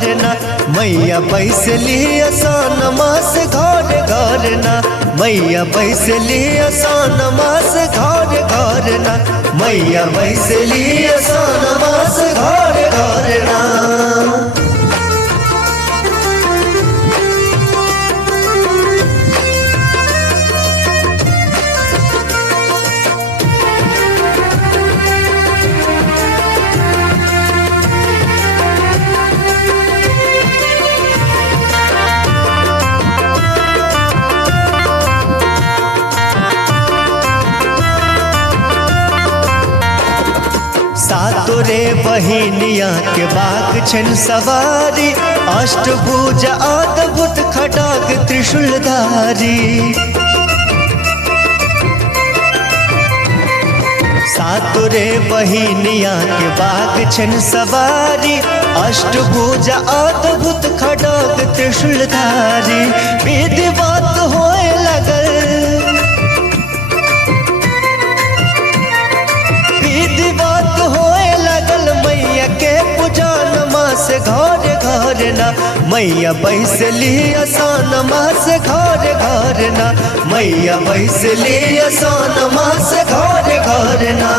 घर ना मैया बैसली आसान मास घर घर ना मैया बैसली आसान मास घर घर ना मैया बैसली आसान मास घर घर ना। सातोरे बहिनिया के बाग छन सवारी अष्टभुज अद्भुत खड्ग त्रिशूलधारी। सातोरे बहिनिया के बाग छन सवारी अष्टभुज अद्भुत खड्ग त्रिशूलधारी। विधिवत होए लगल विधिवत होए लगल मैया के पूजन मास घर घर ना मैया बैसली आसान मास घर घर ना मैया बैसली आसान मास घर घर ना।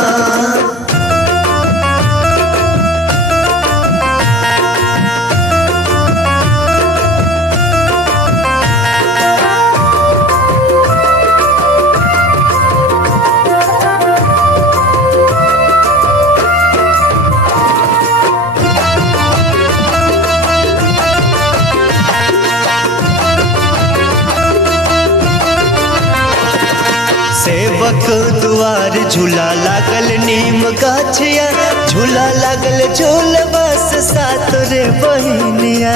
सेवक दुआर झूला लागल नीम गाछिया झूला लागल झूल बस सातोरे बहिनिया।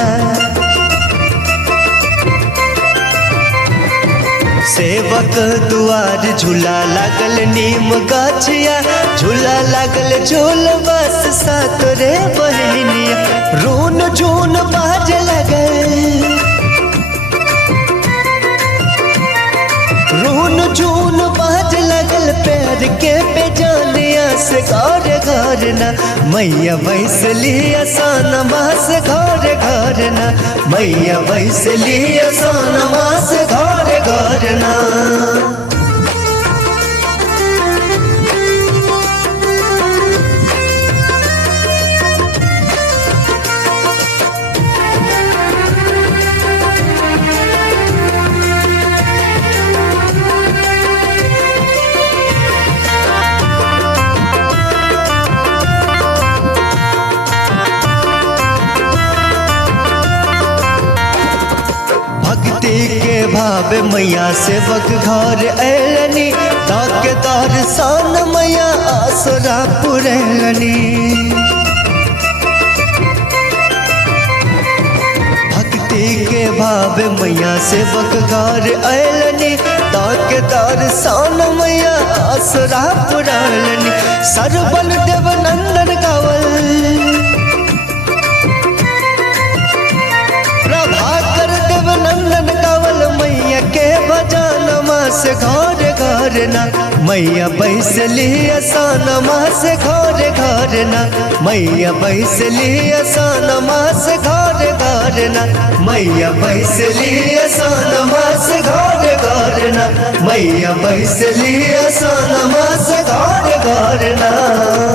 सेवक दुआर झूला लागल नीम गाछिया झूला लागल झूल बस सातोरे बहिनिया। रून झून बाज लगल रून झून बाज लगल पैर के बेजानिया से घर घर ना मैया बैसली आसान मास घर घर ना मैया बैसली आसान मास घर घर ना। भक्ति के भाव मैया सेवक घर ऐलनी ताके दर्शन मैया आसरा पुरैलनी। भक्ति के भाव मैया सेवक घर ऐलनी ताके दर्शन मैया आसरा पुरैलनी। सरबल देव नंदन गावल प्रभाकर देव नंदन गावल मैया के भजन मास घर घर ना मैया बैसली आसान मास घर घर ना मैया बैसली आसान मास घर घर ना मैया बैसली आसान मास घर घर ना मैया बैसली आसान मास घर घर ना।